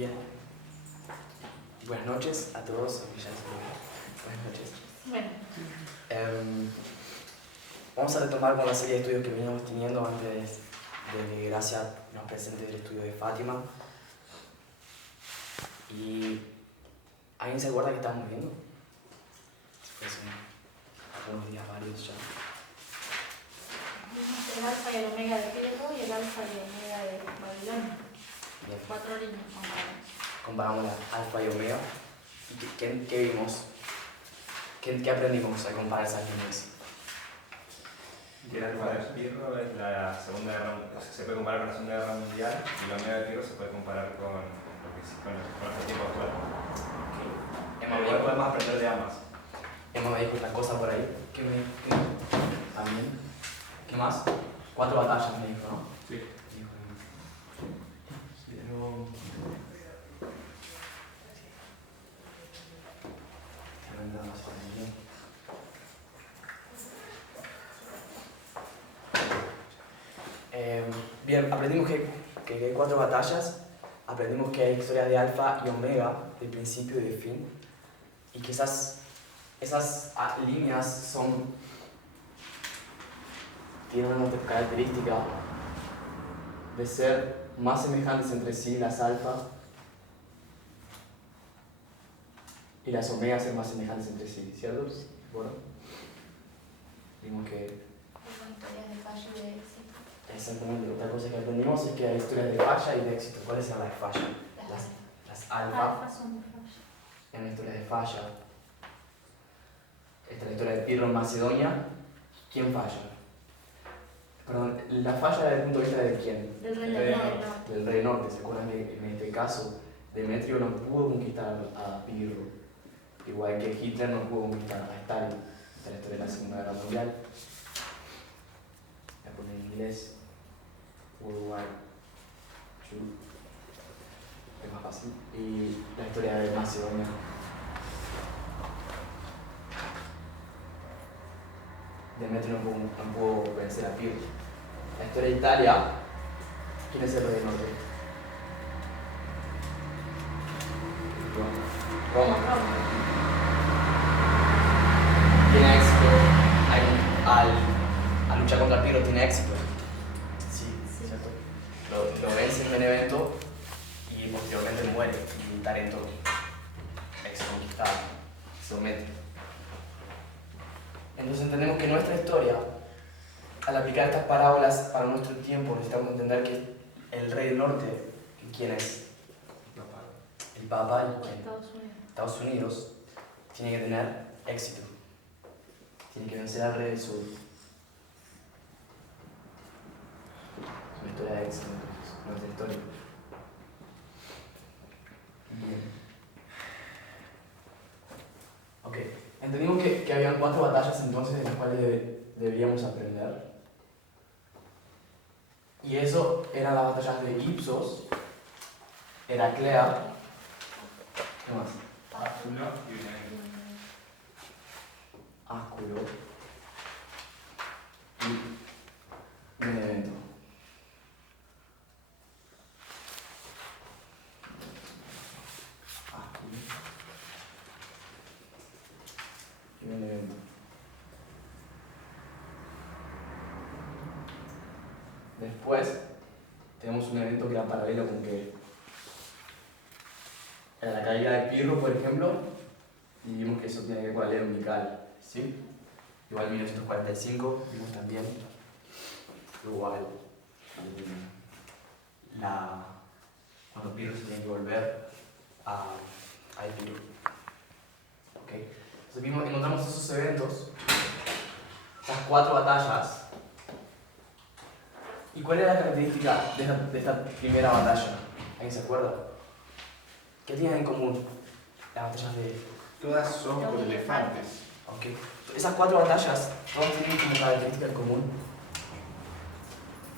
Bien. Buenas noches a todos. Buenas noches. Bueno, Vamos a retomar con la serie de estudios que veníamos teniendo antes de que Gracia nos presente el estudio de Fátima. ¿Y alguien se acuerda que estamos viendo? Fue hace algunos días, varios ya. vimos el alfa y el omega de Pirro y el alfa y el omega de Babilonia. Bien. 4 líneas comparadas. Comparamos la alfa y omega. ¿Y qué vimos? ¿Qué aprendimos al comparar esas líneas? Que el alfa de Pirro es la segunda guerra, se puede comparar con la Segunda Guerra Mundial y la omega de Pirro se puede comparar con nuestro tiempo actual. Igual podemos aprender de ambas. Emma me dijo una cosa por ahí. ¿Qué me dijo? También. ¿Qué más? 4 batallas me dijo, ¿no? Sí. Dijo, quiero... Bien, aprendimos que hay 4 batallas, aprendimos que hay historias de alfa y omega, de principio y de fin, y que esas líneas tienen una característica de ser más semejantes entre sí, las alfa y las omegas ser más semejantes entre sí, ¿cierto? Bueno, vimos que Como historias de fallo y de éxito. exactamente otra cosa que aprendimos es que hay historias de falla y de éxito. ¿Cuáles son las de falla? Las alfa Alfa son de fallo. en la historia de falla. Esta es la historia de Pirro en Macedonia. ¿Quién falla? Perdón, la falla desde el punto de vista de quién? Del rey del norte. Del rey norte. ¿Se acuerdan que en este caso Demetrio no pudo conquistar a Pirro? Igual que Hitler no pudo conquistar a Stalin. Esta es la historia de la Segunda Guerra Mundial. Voy a poner en inglés. World War II. Es más fácil. Y la historia de Macedonia. Demetrio no pudo vencer a Pirro. La historia de Italia. ¿Quién es el rey del norte? Roma. ¿Tiene éxito? Al luchar contra Pirro, ¿tiene éxito? Sí, ¿cierto? Lo vence en Benevento y posteriormente muere. Y Tarento, ex conquistado, se somete. Entonces entendemos que nuestra historia, al aplicar estas parábolas para nuestro tiempo, necesitamos entender que el rey del norte, ¿quién es? El Papa y ¿quién? Estados Unidos, tiene que tener éxito. Tiene que vencer al rey del sur. Es una historia de éxito, nuestra historia. Bien. Ok, entendimos que habían 4 batallas entonces de las cuales deberíamos aprender. Y eso eran las batallas de Ipsos, Heraclea, ¿qué más? Áculo y Benevento. Áculo y Benevento. Áculo y Benevento. Después tenemos un evento que era paralelo con que era la caída de Pirro, por ejemplo, y vimos que eso tiene que ver con la ley umbilical, ¿sí? Igual en 1945 vimos también igual cuando Pirro se tiene que volver a Epiro. ¿Ok? Entonces encontramos esos eventos, esas 4 batallas. ¿Y cuál era la característica de esta primera batalla? ¿Alguien se acuerda? ¿Qué tienen en común las batallas de...? Todas son con elefantes. Okay. Esas 4 batallas, todas tienen como característica en común.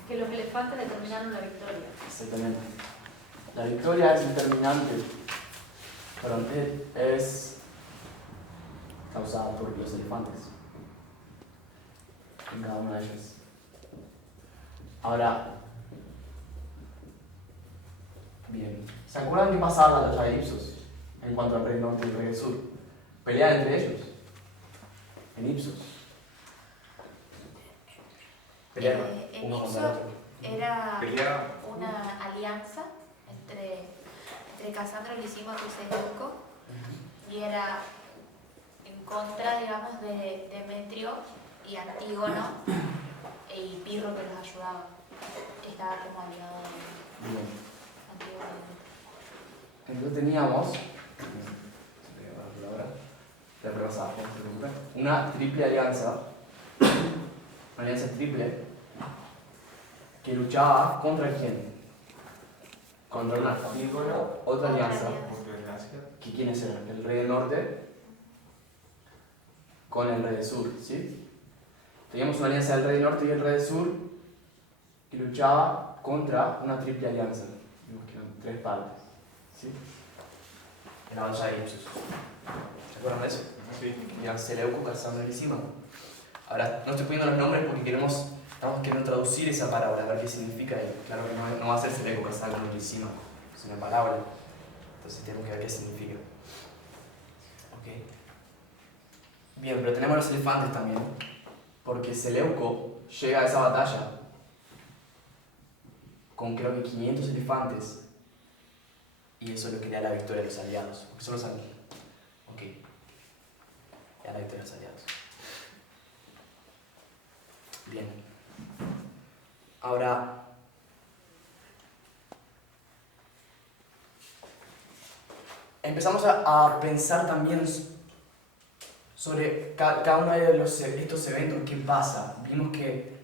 Que los elefantes determinaron la victoria. Exactamente. La victoria es determinante, perdón, es causada por los elefantes. En cada una de ellas. Ahora, bien, ¿Se acuerdan qué pasaba en la batalla de Ipsos? En cuanto al rey del norte y el rey del sur. Peleaban entre ellos. En Ipsos. Peleaban En uno contra Ipsos el otro. era Peleaban. una alianza entre Casandro, Lisímaco y Seleuco, y era en contra, digamos, de Demetrio y Antígono y Pirro, que los ayudaba, que estaba como aliado de Bien. Antígono. Entonces teníamos una triple alianza, una alianza triple, que luchaba contra quién? Contra una otra alianza, que quiénes eran, el rey del norte con el rey del sur, ¿sí? Teníamos una alianza del rey del norte y el rey del sur que luchaba contra una triple alianza, vimos que eran 3 partes, ¿sí? En la batalla de Ipsos. ¿Se acuerdan de eso? Sí. Eran Seleuco, Casandro y Lisímaco. Ahora, no estoy poniendo los nombres porque estamos queriendo traducir esa palabra, a ver qué significa. Y claro que no va a ser Seleuco, Casandro y Lisímaco, es una palabra. Entonces tenemos que ver qué significa. ¿Ok? Bien, pero tenemos los elefantes también, porque Seleuco llega a esa batalla con creo que 500 elefantes. Y eso es lo que le da la victoria a los aliados. Porque son los aliados. Ok. Le da la victoria a los aliados. Bien. Ahora, empezamos a pensar también sobre cada uno de estos eventos. ¿Qué pasa? Vimos que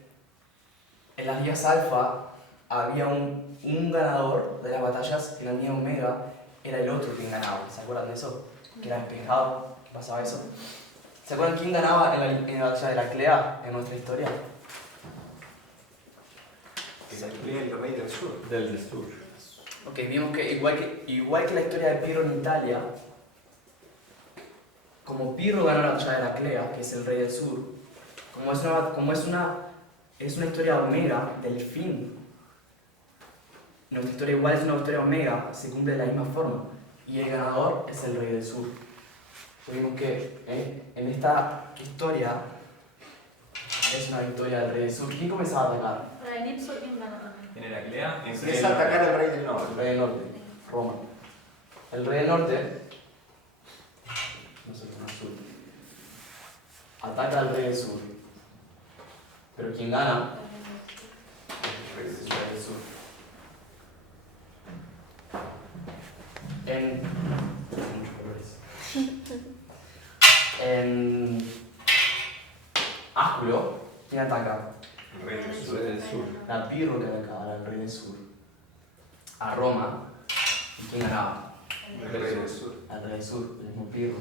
en las ligas alfa había un ganador de las batallas, en la línea omega era el otro quien ganaba. ¿Se acuerdan de eso? Que era despejado. ¿Qué pasaba eso? ¿Se acuerdan quién ganaba en la batalla de la Clea en nuestra historia? El rey del sur. Del sur. Ok, vimos que igual que la historia de Pirro en Italia, como Pirro ganó la batalla de la Clea, que es el rey del sur, como es una historia omega del fin, nuestra historia igual es una historia omega, se cumple de la misma forma, y el ganador es el rey del sur. Vimos que en esta historia es una victoria del rey del sur. ¿Quién comenzaba a atacar? Pero en Ipsos, ¿quién ganó también? En Heraclea. Empieza a atacar al rey del El norte. rey del norte, Roma. El rey del norte, no sé, con azul, ataca al rey del sur. Pero quien gana es el rey del sur. Muchos colores. En Ásculo, ¿quién ataca? El rey del sur. Del sur. A Pirro que atacaba al rey del sur. A Roma, ¿y quién ganaba? El rey del sur. Al rey del sur, el mismo Pirro.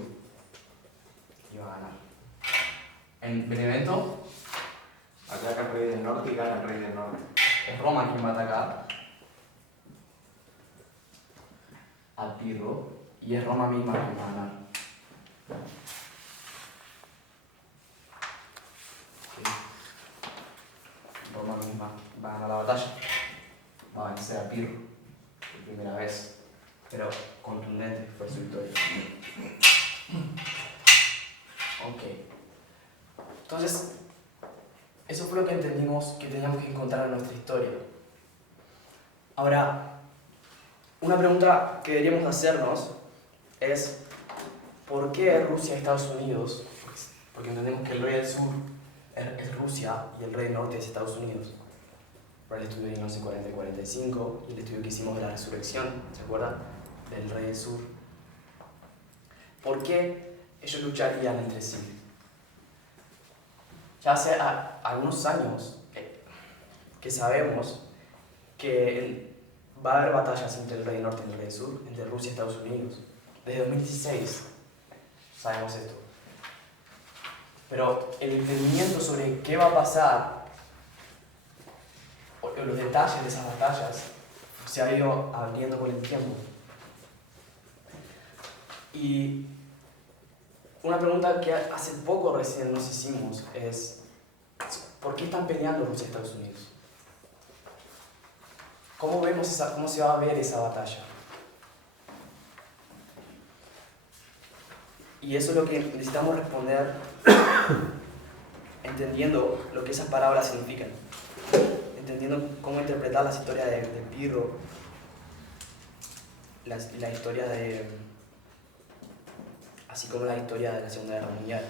Iba a ganar. En Benevento, Ataca al rey del norte y gana el rey del norte. es Roma quien va a atacar a Pirro, y es Roma misma quien va a ganar. Roma misma va a ganar la batalla, va a vencer a Pirro por primera vez, pero contundente fue su victoria. Ok, entonces eso fue lo que entendimos que teníamos que encontrar en nuestra historia. Ahora, una pregunta que deberíamos hacernos es ¿por qué Rusia y Estados Unidos? Porque entendemos que el rey del sur es Rusia y el rey del norte es Estados Unidos. Por el estudio de 1940 y 45 y el estudio que hicimos de la resurrección, ¿se acuerdan? Del rey del sur. ¿Por qué ellos lucharían entre sí? Ya hace algunos años que sabemos que va a haber batallas entre el rey del norte y el rey del sur, entre Rusia y Estados Unidos. Desde 2016 sabemos esto. Pero el entendimiento sobre qué va a pasar, o los detalles de esas batallas, se ha ido abriendo con el tiempo. Y una pregunta que hace poco recién nos hicimos es ¿por qué están peleando Rusia y Estados Unidos? ¿Cómo se va a ver esa batalla? Y eso es lo que necesitamos responder entendiendo lo que esas parábolas significan. Entendiendo cómo interpretar las historias de Pirro, la historia de... así como la historia de la Segunda Guerra Mundial.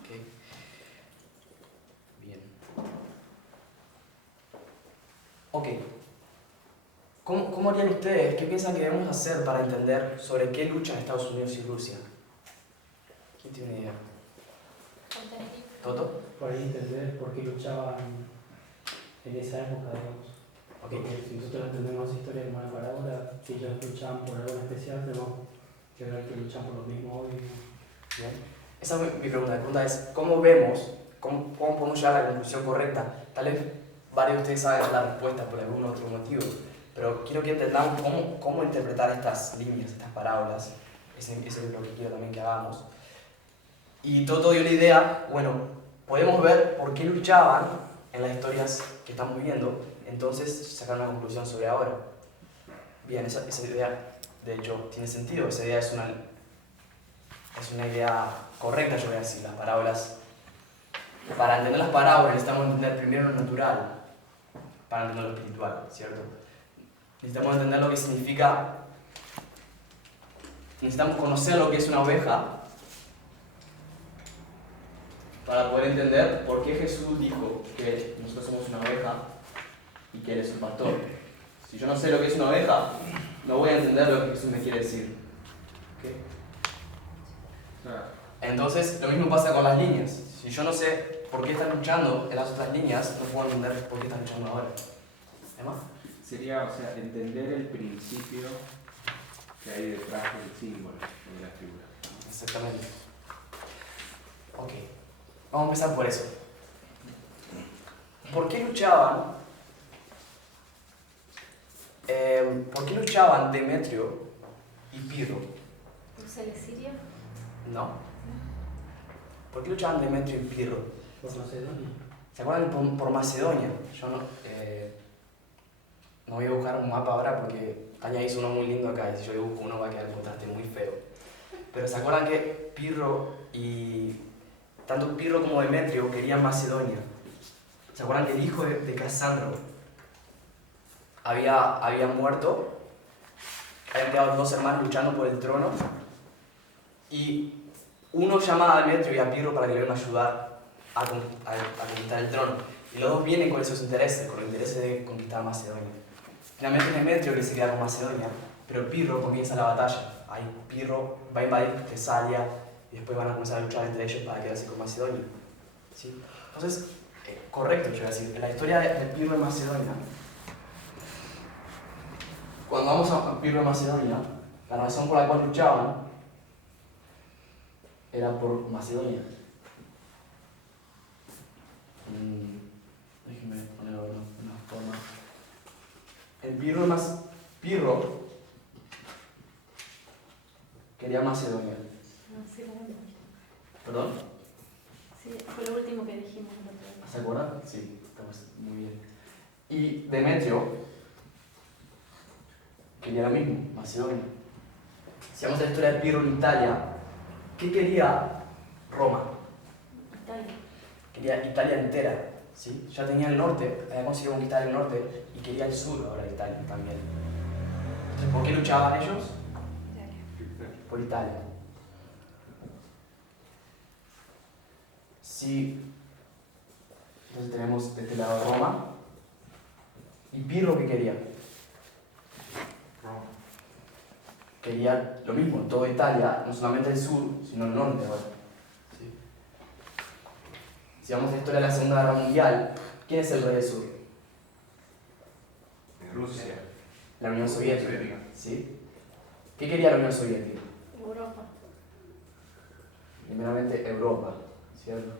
¿Okay? Bien. Ok. ¿Cómo harían ustedes? ¿Qué piensan que debemos hacer para entender sobre qué luchan Estados Unidos y Rusia? ¿Quién tiene una idea? ¿Toto? Por ahí entender por qué luchaban en esa época, digamos. Okay. Porque si nosotros entendemos la historia como una parábola, si ellos luchaban por algo en especial, tenemos que ver que luchan por lo mismo hoy. Bien. Esa es mi pregunta. La pregunta es, ¿cómo vemos, cómo podemos llegar a la conclusión correcta? Tal vez varios de ustedes saben la respuesta por algún otro motivo, pero quiero que entendamos cómo interpretar estas líneas, estas parábolas. Eso es lo que quiero también que hagamos. Y Toto dio la idea, bueno, podemos ver por qué luchaban en las historias que estamos viendo, entonces sacar una conclusión sobre ahora. Bien, esa idea, de hecho, tiene sentido. Esa idea es una idea correcta, yo voy a decir. Las parábolas, para entender las parábolas necesitamos entender primero lo natural, para entender lo espiritual, ¿cierto? Necesitamos entender lo que significa, necesitamos conocer lo que es una oveja, para poder entender por qué Jesús dijo que nosotros somos una oveja y que Él es un pastor. Si yo no sé lo que es una oveja, no voy a entender lo que Jesús me quiere decir. ¿Okay? Entonces, lo mismo pasa con las líneas. Si yo no sé por qué están luchando en las otras líneas, no puedo entender por qué están luchando ahora. ¿Emma? Sería, o sea, entender el principio que hay detrás del símbolo, de la figura. Exactamente. Ok. Vamos a empezar por eso. ¿Por qué luchaban? ¿Por qué luchaban Demetrio y Pirro? ¿Rusia y Siria? No. ¿Por qué luchaban Demetrio y Pirro? Por Macedonia. ¿Se acuerdan por Macedonia? Yo no voy a buscar un mapa ahora porque Tania hizo uno muy lindo acá y si yo busco uno va a quedar un contraste muy feo. Pero ¿se acuerdan que Pirro y tanto Pirro como Demetrio querían Macedonia? ¿Se acuerdan que el hijo de Casandro había muerto? Habían quedado dos hermanos luchando por el trono y uno llama a Demetrio y a Pirro para que le vengan a ayudar a conquistar el trono. Y los dos vienen con esos intereses, con el interés de conquistar Macedonia. Finalmente Demetrio que se queda con Macedonia, pero Pirro comienza la batalla. Ahí Pirro va a invadir Tesalia y después van a comenzar a luchar entre ellos para quedarse con Macedonia. ¿Sí? Entonces, correcto, yo voy a decir, en la historia de Pirro en Macedonia, cuando vamos a Pirro en Macedonia, la razón por la cual luchaban era por Macedonia. Déjenme ponerlo de una forma. El Pirro quería Macedonia. No, sí, lo hemos visto. ¿Perdón? Sí, fue lo último que dijimos. ¿Se acuerdan? Sí, estamos muy bien. Y Demetrio quería lo mismo, Macedonia. Si vamos a la historia de Pirro en Italia, ¿qué quería Roma? Italia. Quería Italia entera, ¿sí? Ya tenía el norte, había conseguido conquistar el norte y quería el sur ahora de Italia también. Entonces, ¿por qué luchaban ellos? Italia. Por Italia. Sí. Entonces tenemos de este lado Roma. ¿Y Pirro qué quería? Quería lo mismo, toda Italia, no solamente el sur, sino el norte ahora. ¿Sí? Si vamos a la historia de la Segunda Guerra Mundial, ¿quién es el rey del sur? Rusia. La Unión Soviética. ¿Sí? ¿Qué quería la Unión Soviética? Europa. Primeramente Europa, ¿cierto?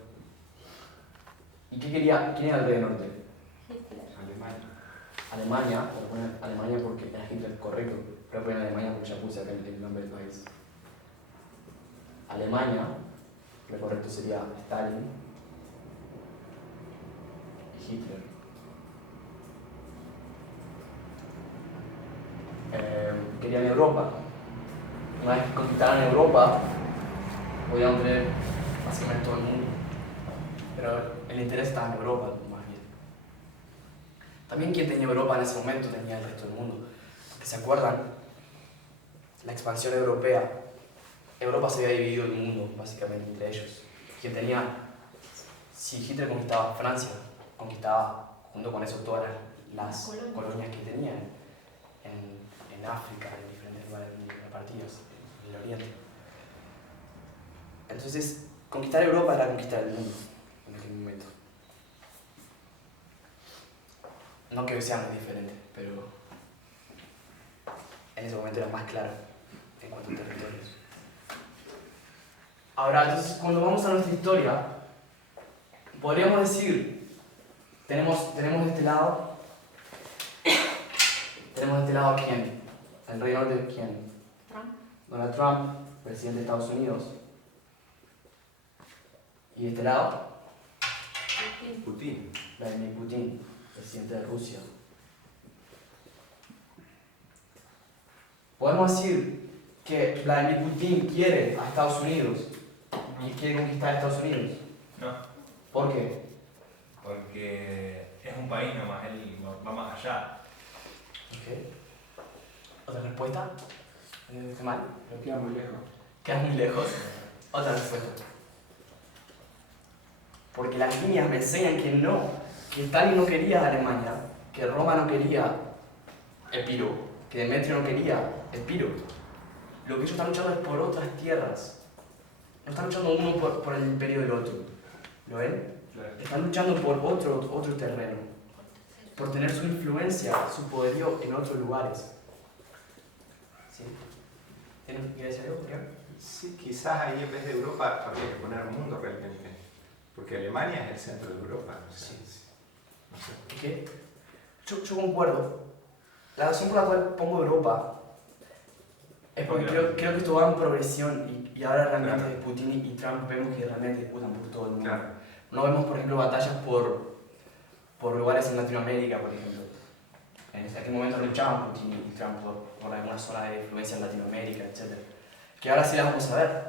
¿Y quién era el rey del norte? Hitler. Alemania. Alemania, pero ponen Alemania porque era Hitler, correcto, pero ponen Alemania porque ya puse acá el nombre del país. Alemania, lo correcto sería Stalin y Hitler. Querían Europa. Una vez que conquistaran Europa, podían tener básicamente todo el mundo. Pero el interés estaba en Europa, más bien. También quien tenía Europa en ese momento tenía el resto del mundo. ¿Se acuerdan? La expansión europea. Europa se había dividido el mundo, básicamente, entre ellos. Quien tenía, si Hitler conquistaba Francia, conquistaba junto con eso todas las colonias que tenían en África, en diferentes lugares repartidos, en el Oriente. Entonces, conquistar Europa era conquistar el mundo en aquel momento. No que seamos diferentes, pero en ese momento era más claro en cuanto a territorios. Ahora, entonces, cuando vamos a nuestra historia, podríamos decir, tenemos de este lado a quién, el rey norte, ¿quién? Trump. Donald Trump, presidente de Estados Unidos. Y de este lado, Putin. Vladimir Putin, presidente de Rusia. Podemos decir que Vladimir Putin quiere a Estados Unidos y quiere conquistar a Estados Unidos. No, ¿Por qué? porque es un país nomás, él va más allá. Okay. ¿Otra respuesta? ¿Está mal? Pero queda muy lejos. Queda muy lejos. Otra respuesta. Porque las líneas me enseñan que no, que Stalin no quería a Alemania, que Roma no quería Epiro, que Demetrio no quería Epiro. Lo que ellos están luchando es por otras tierras. No están luchando uno por el imperio del otro. ¿Lo ven? Claro. Están luchando por otro terreno, por tener su influencia, su poderío en otros lugares. ¿Sí? ¿Tienen que decir algo, Julián? Sí, quizás ahí en vez de Europa habría que poner mundo realmente. Porque Alemania es el centro de Europa. O sea, Sí. no sé. ¿Qué? Yo concuerdo. La razón por la cual pongo Europa es porque creo que esto va en progresión y ahora realmente Claro. Putin y Trump vemos que realmente disputan por todo el mundo. Claro. No vemos, por ejemplo, batallas por lugares en Latinoamérica, por ejemplo. En aquel momento luchaban Putin y Trump por alguna zona de influencia en Latinoamérica, etc. Que ahora sí las vamos a ver.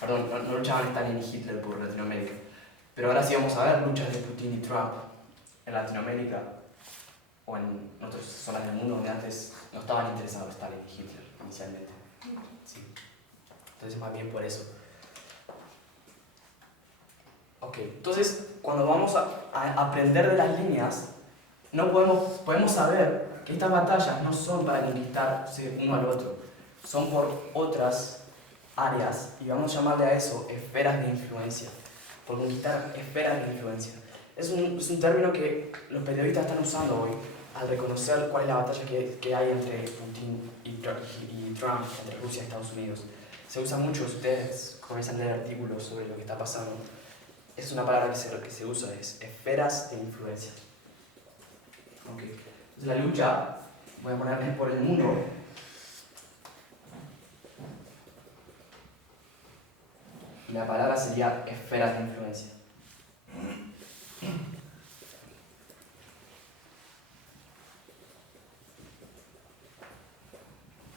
Perdón, no luchaban Stalin y Hitler por Latinoamérica. Pero ahora sí vamos a ver luchas de Putin y Trump en Latinoamérica o en otras zonas del mundo donde antes no estaban interesados Stalin y Hitler inicialmente. Sí. Entonces más bien por eso. Ok, entonces cuando vamos a aprender de las líneas, no podemos saber que estas batallas no son para conquistarse uno al otro, son por otras áreas y vamos a llamarle a eso esferas de influencia, por conquistar esferas de influencia. Es un término que los periodistas están usando hoy al reconocer cuál es la batalla que hay entre Putin y Trump, entre Rusia y Estados Unidos. Se usa mucho, si ustedes comienzan a leer artículos sobre lo que está pasando. Es una palabra que se usa, es esferas de influencia. Okay. Entonces la lucha, voy a ponerle por el mundo. Y la palabra sería esferas de influencia.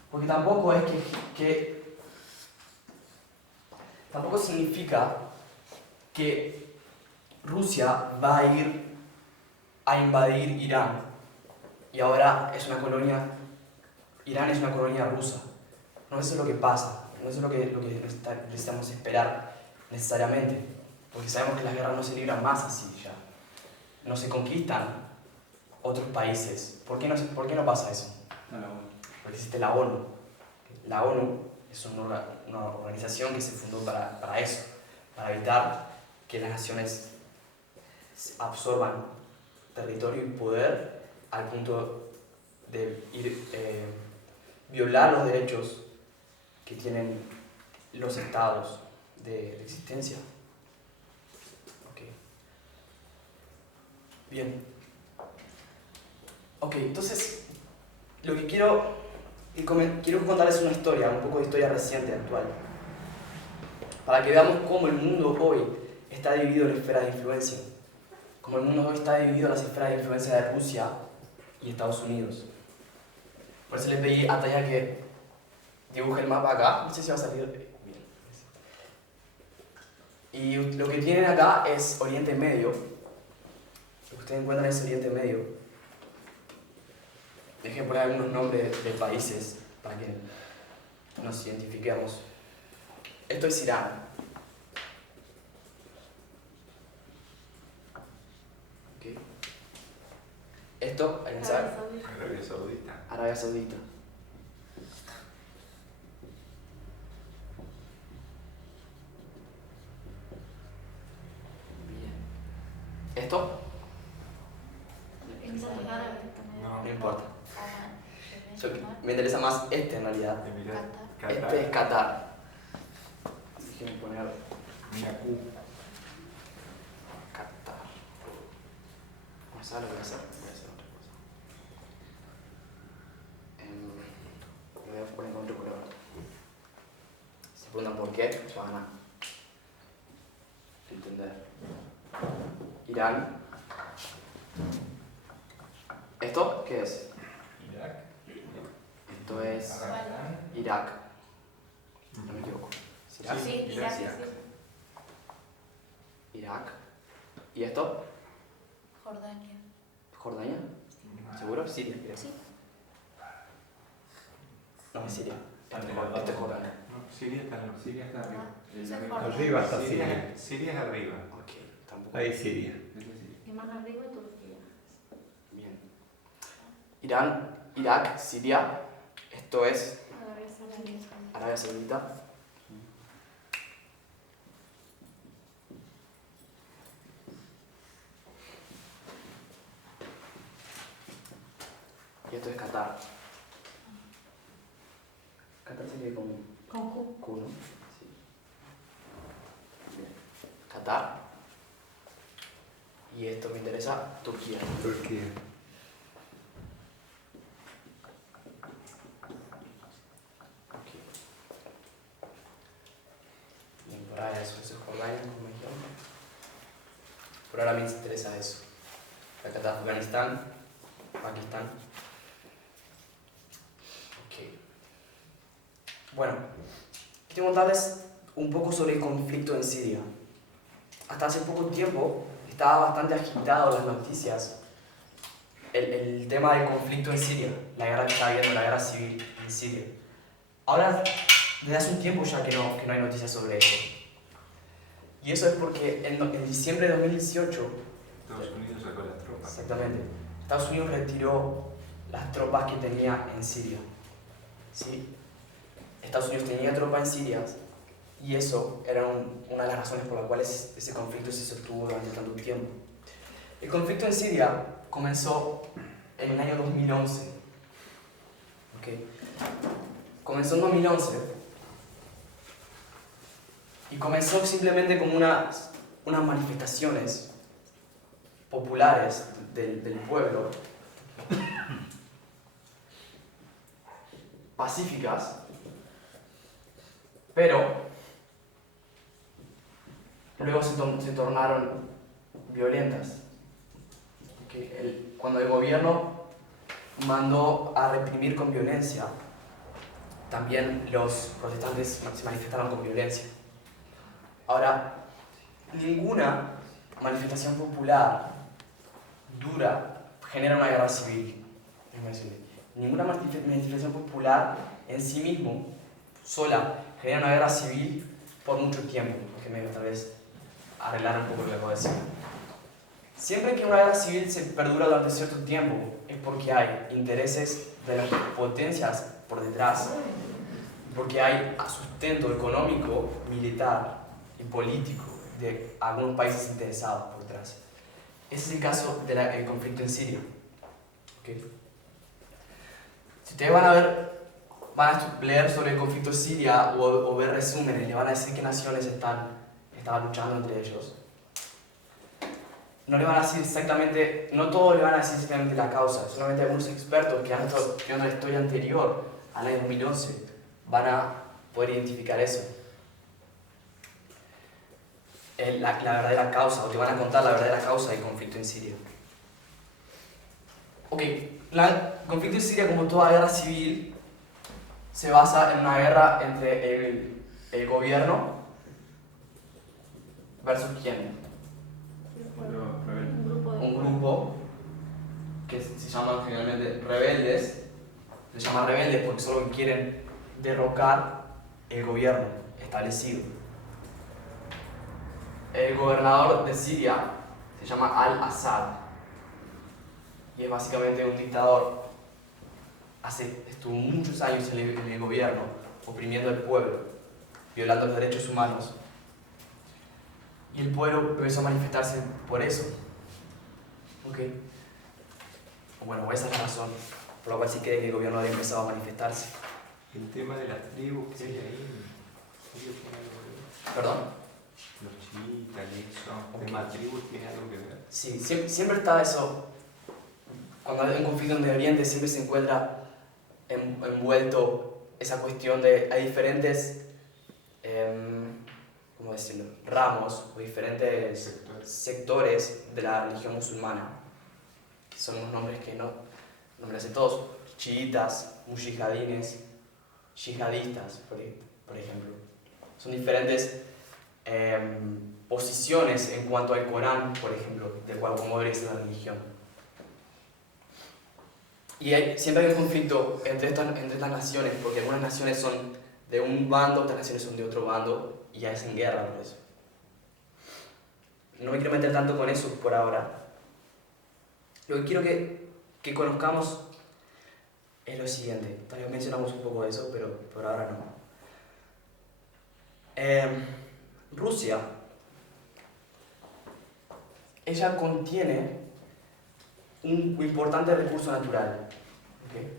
Porque tampoco es que tampoco significa que Rusia va a ir a invadir Irán y ahora es una colonia, Irán es una colonia rusa. No eso es lo que pasa, no eso es lo que necesitamos esperar necesariamente, porque sabemos que las guerras no se libran más así ya, no se conquistan otros países. ¿Por qué no pasa eso? Porque existe la ONU. La ONU es una organización que se fundó para eso, para evitar que las naciones absorban territorio y poder al punto de violar los derechos que tienen los estados de existencia. Okay. Bien. Ok, entonces lo que quiero contarles una historia, un poco de historia reciente, actual, para que veamos cómo el mundo hoy está dividido en esferas de influencia, cómo el mundo hoy está dividido en las esferas de influencia de Rusia y Estados Unidos. Por eso les pedí a Taya que dibuje el mapa acá, no sé si va a salir bien. Y lo que tienen acá es Oriente Medio. Lo que ustedes encuentran es Oriente Medio. Dejen poner algunos nombres de países para que nos identifiquemos. Esto es Irán. Okay. Esto, ¿alguien sabe? Arabia Saudita. Arabia Saudita. Bien. ¿Esto? Emiratos Árabes también. No. No importa. Oman, Yo- Yemen, me interesa más este en realidad. Emiratos. Este es Qatar. Déjenme poner Minacú. Qatar. Vamos a ver lo que voy a hacer. Voy a hacer otra cosa. Lo voy a poner con otro color. Se preguntan por qué, ya van a entender. Irán. ¿Esto qué es? Irak. Esto es Afganistán. Irak. No me equivoco. ¿Es Irak? Sí, Irak, sí. Irak. ¿Y esto? Jordania. ¿Jordania? ¿Seguro? Siria. creo. Sí. No, es Siria. Ante Este es Jordania. No, Siria está en los... Siria está arriba. Ah, El sí, arriba. Jordania. Arriba está Siria. Siria es arriba. Ok, tampoco. Ahí Siria. Ese es Siria. Y más arriba Turquía. Bien. Irán, Irak, Siria. Esto es Arabia Saudita. Arabia Saudita. Y esto es Qatar. Qatar sería con Con Q. Q, ¿no? Sí. Bien. Qatar. Y esto me interesa, Turquía. Turquía. Ok. Bien, por ahora eso es Jordania, como me dijeron. Por ahora me interesa eso. Acá está Afganistán, Pakistán. Ok. Bueno, quiero contarles un poco sobre el conflicto en Siria. Hasta hace poco tiempo estaba bastante agitado en las noticias el tema del conflicto en Siria, la guerra que está habiendo, la guerra civil en Siria. Ahora, desde hace un tiempo ya que no hay noticias sobre eso. Y eso es porque en diciembre de 2018, Estados Unidos sacó las tropas. exactamente, Estados Unidos retiró las tropas que tenía en Siria. ¿Sí? Estados Unidos tenía tropas en Siria y eso era una de las razones por las cuales ese conflicto se sostuvo durante tanto tiempo. El conflicto en Siria comenzó en el año 2011. ¿Okay? Comenzó en 2011 y comenzó simplemente como unas manifestaciones populares del pueblo, pacíficas, pero luego se tornaron violentas. Cuando el gobierno mandó a reprimir con violencia, también los protestantes se manifestaron con violencia. Ahora, ninguna manifestación popular dura genera una guerra civil. Ninguna manifestación popular en sí mismo, sola, genera una guerra civil por mucho tiempo. Déjenme tal vez arreglar un poco lo que acabo de decir. Siempre que una guerra civil se perdura durante cierto tiempo es porque hay intereses de las potencias por detrás, porque hay sustento económico, militar y político de algunos países interesados por detrás. Ese es el caso del conflicto en Siria. ¿Okay? Si ustedes van a leer sobre el conflicto en Siria o ver resúmenes, le van a decir qué naciones estaban luchando entre ellos. No le van a decir exactamente, no todos le van a decir exactamente la causa, solamente algunos expertos que han estado estudiando la historia anterior al año 2011 van a poder identificar eso. La verdadera causa, o te van a contar la verdadera causa del conflicto en Siria. Ok, el conflicto en Siria, como toda guerra civil, se basa en una guerra entre el gobierno ¿Versus quién? Pero, rebelde. Un grupo de... Un grupo que se llaman generalmente rebeldes. Se llaman rebeldes porque solo quieren derrocar el gobierno establecido. El gobernador de Siria se llama Al-Assad y es básicamente un dictador. Estuvo muchos años en el gobierno oprimiendo al pueblo, violando los derechos humanos. Y el pueblo empezó a manifestarse por eso. ¿Ok? Bueno, esa es la razón por la cual sí cree que el gobierno había empezado a manifestarse. El tema de las tribus que hay ahí, ¿sí tiene algo que ver? ¿Perdón? Los chiitas y eso, el Ok. tema de tribus tiene algo que ver. Sí, siempre está eso. Cuando hay un conflicto en Medio Oriente siempre se encuentra envuelto esa cuestión de hay diferentes ¿cómo decirlo? Ramos o diferentes sectores de la religión musulmana, que son unos nombres que no me sé todos: chiitas, mujahidines, yihadistas, por ejemplo. Son diferentes posiciones en cuanto al Corán, por ejemplo, de cual como es la religión. Y siempre hay un conflicto entre estas naciones, porque algunas naciones son de un bando, otras naciones son de otro bando, y ya es en guerra por eso. No me quiero meter tanto con eso por ahora. Lo que quiero que conozcamos es lo siguiente. Tal vez mencionamos un poco de eso, pero por ahora no. Rusia, ella contiene un importante recurso natural. ¿Okay?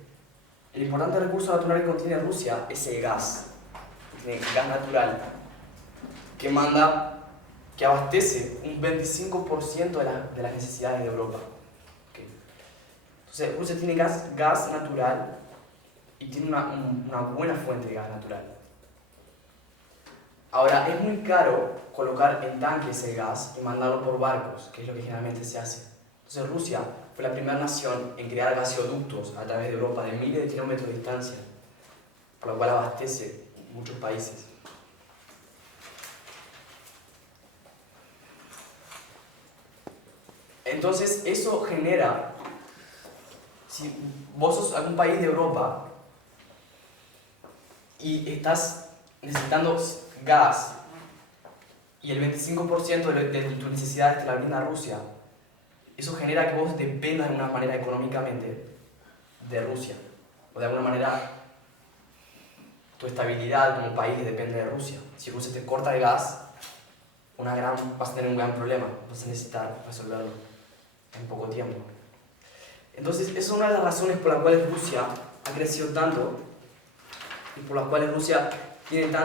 El importante recurso natural que contiene Rusia es el gas. Tiene gas natural que abastece un 25% de las necesidades de Europa. ¿Okay? Entonces Rusia tiene gas natural y tiene una buena fuente de gas natural. Ahora, es muy caro colocar en tanques el gas y mandarlo por barcos, que es lo que generalmente se hace. Entonces Rusia fue la primera nación en crear gasoductos a través de Europa de miles de kilómetros de distancia, por lo cual abastece muchos países. Entonces eso genera, si vos sos algún país de Europa y estás necesitando gas y el 25% de tus necesidades te la brinda Rusia, eso genera que vos dependas de una manera económicamente de Rusia, o de alguna manera tu estabilidad como país depende de Rusia. Si Rusia te corta el gas, vas a tener un gran problema, vas a necesitar resolverlo en poco tiempo. Entonces, esa es una de las razones por las cuales Rusia ha crecido tanto y por las cuales Rusia tiene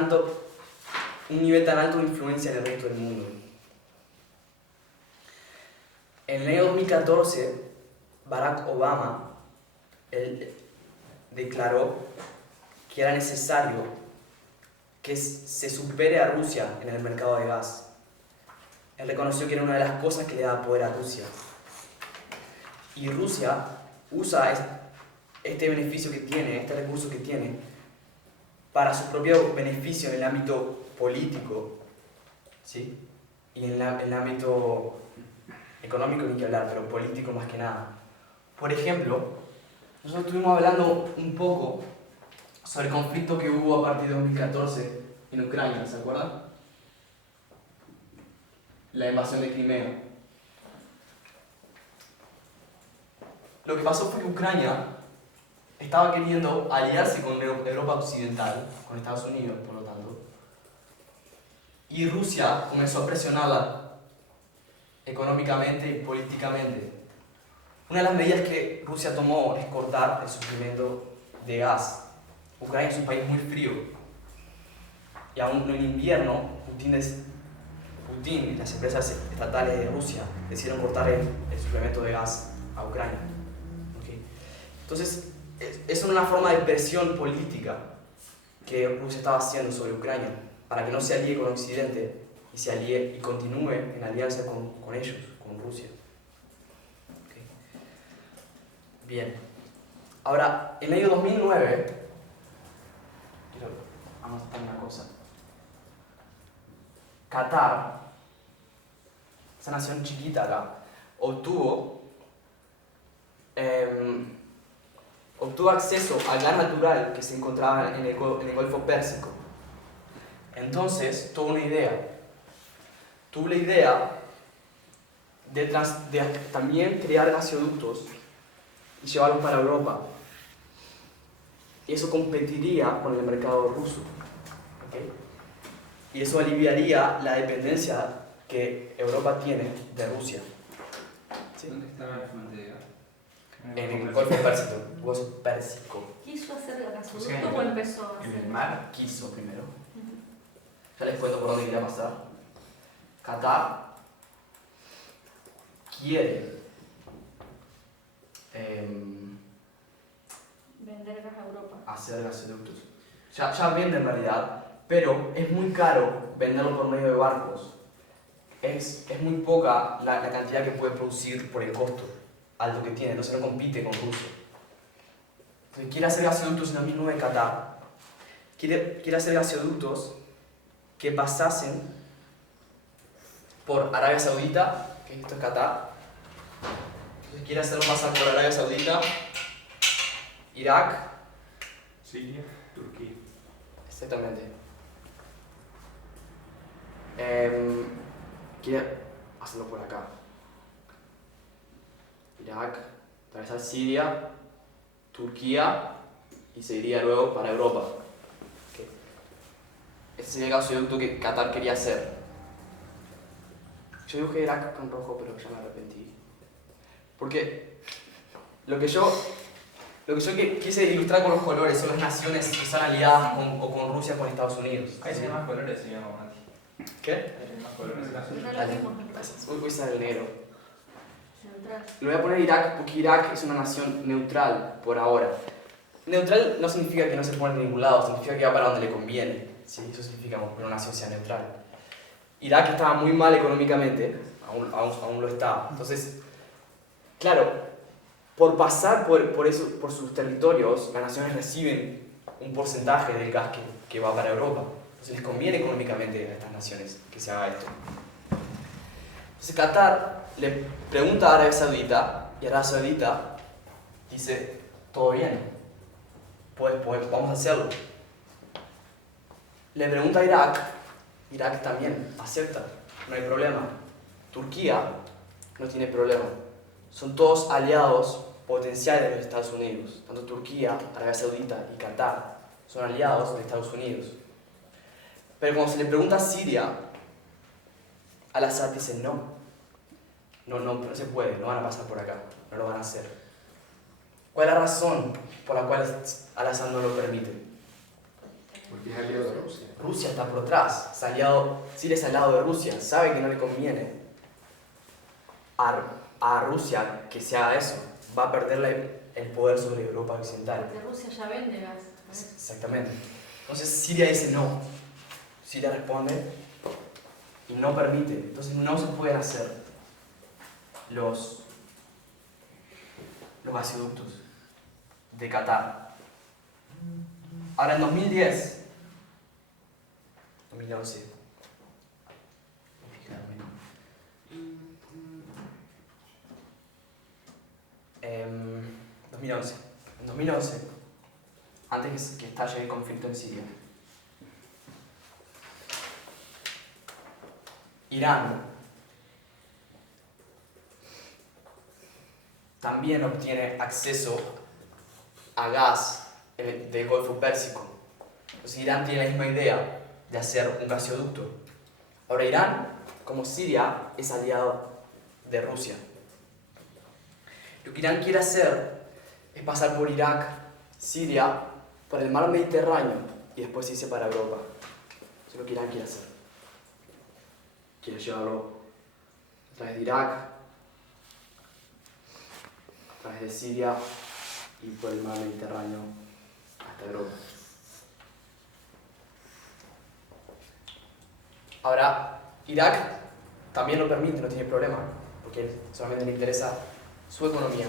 un nivel tan alto de influencia en el resto del mundo. En el año 2014, Barack Obama declaró que era necesario que se supere a Rusia en el mercado de gas. Él reconoció que era una de las cosas que le daba poder a Rusia. Y Rusia usa este beneficio que tiene, este recurso que tiene, para su propio beneficio en el ámbito político, ¿sí? Y en el ámbito económico ni que hablar, pero político más que nada. Por ejemplo, nosotros estuvimos hablando un poco sobre el conflicto que hubo a partir de 2014 en Ucrania, ¿se acuerdan? La invasión de Crimea. Lo que pasó fue que Ucrania estaba queriendo aliarse con Europa Occidental, con Estados Unidos, por lo tanto, y Rusia comenzó a presionarla económicamente y políticamente. Una de las medidas que Rusia tomó es cortar el suministro de gas. Ucrania es un país muy frío y aún en invierno Putin y las empresas estatales de Rusia decidieron cortar el suplemento de gas a Ucrania. ¿Okay? Entonces, es una forma de presión política que Rusia estaba haciendo sobre Ucrania para que no se alíe con Occidente y se alíe y continúe en alianza con ellos, con Rusia. ¿Okay? Bien. Ahora, en el año 2009, quiero anotar una cosa. Qatar esa nación chiquita acá, obtuvo acceso al gas natural que se encontraba en el Golfo Pérsico. Entonces, tuvo la idea de también crear gasoductos y llevarlos para Europa. Y eso competiría con el mercado ruso. ¿Okay? Y eso aliviaría la dependencia que Europa tiene de Rusia. ¿Sí? ¿Dónde estaba la fuente de gas? En el Golfo Pérsico. ¿Quiso hacer el O sea, gasoducto o empezó a En hacer? el mar. Quiso primero. Ujú. Ya les cuento por dónde quería pasar. Qatar quiere Vender gas a Europa. hacer gasoductos. Ya vende en realidad, pero es muy caro venderlo por medio de barcos. Es muy poca la cantidad que puede producir por el costo alto que tiene, entonces no compite con Rusia. Entonces quiere hacer gasoductos en 2009 en Qatar. Quiere hacer gasoductos que pasasen por Arabia Saudita, que esto es Qatar. Entonces quiere hacerlo pasar por Arabia Saudita, Irak. Siria, Turquía. Exactamente. Quiere hacerlo por acá. Irak, atravesar Siria, Turquía y se iría luego para Europa. Okay. Ese sería el gasoducto que Qatar quería hacer. Yo dibujé Irak con rojo, pero ya me arrepentí. Porque lo que yo quise ilustrar con los colores son las naciones que están aliadas con Rusia, con Estados Unidos. Ahí tiene más colores, señor Mati. ¿Qué? Ahí tiene más colores. No lo Dale. vimos. Gracias. Voy a usar el negro. Neutral. Le voy a poner Irak porque Irak es una nación neutral por ahora. Neutral no significa que no se pone en ningún lado, significa que va para donde le conviene. ¿Sí? Eso significa que una nación sea neutral. Irak estaba muy mal económicamente, aún lo está. Entonces, claro, por pasar por sus territorios, las naciones reciben un porcentaje del gas que va para Europa. Entonces les conviene económicamente a estas naciones que se haga esto. Entonces Qatar le pregunta a Arabia Saudita y Arabia Saudita dice, todo bien, pues vamos a hacerlo. Le pregunta a Irak también acepta, no hay problema. Turquía no tiene problema. Son todos aliados potenciales de los Estados Unidos. Tanto Turquía, Arabia Saudita y Qatar son aliados de Estados Unidos. Pero cuando se le pregunta a Siria, Al-Assad dice no se puede, no van a pasar por acá, no lo van a hacer. ¿Cuál es la razón por la cual Al-Assad no lo permite? Porque es aliado de Rusia. Rusia está por atrás, Siria es aliado de Rusia, sabe que no le conviene a Rusia que se haga eso, va a perder el poder sobre Europa Occidental. Porque Rusia ya vende gas. Exactamente. Entonces Siria dice no. Siria responde y no permite. Entonces no se pueden hacer los gasoductos de Qatar. Ahora en 2011, en 2011, antes que estalle el conflicto en Siria, Irán también obtiene acceso a gas del Golfo Pérsico. Entonces Irán tiene la misma idea de hacer un gasoducto. Ahora Irán, como Siria, es aliado de Rusia. Lo que Irán quiere hacer es pasar por Irak, Siria, por el mar Mediterráneo y después irse para Europa. Eso es lo que Irán quiere hacer. Quiere llevarlo a través de Irak, a través de Siria y por el mar Mediterráneo hasta Europa. Ahora, Irak también lo permite, no tiene problema, porque solamente le interesa su economía.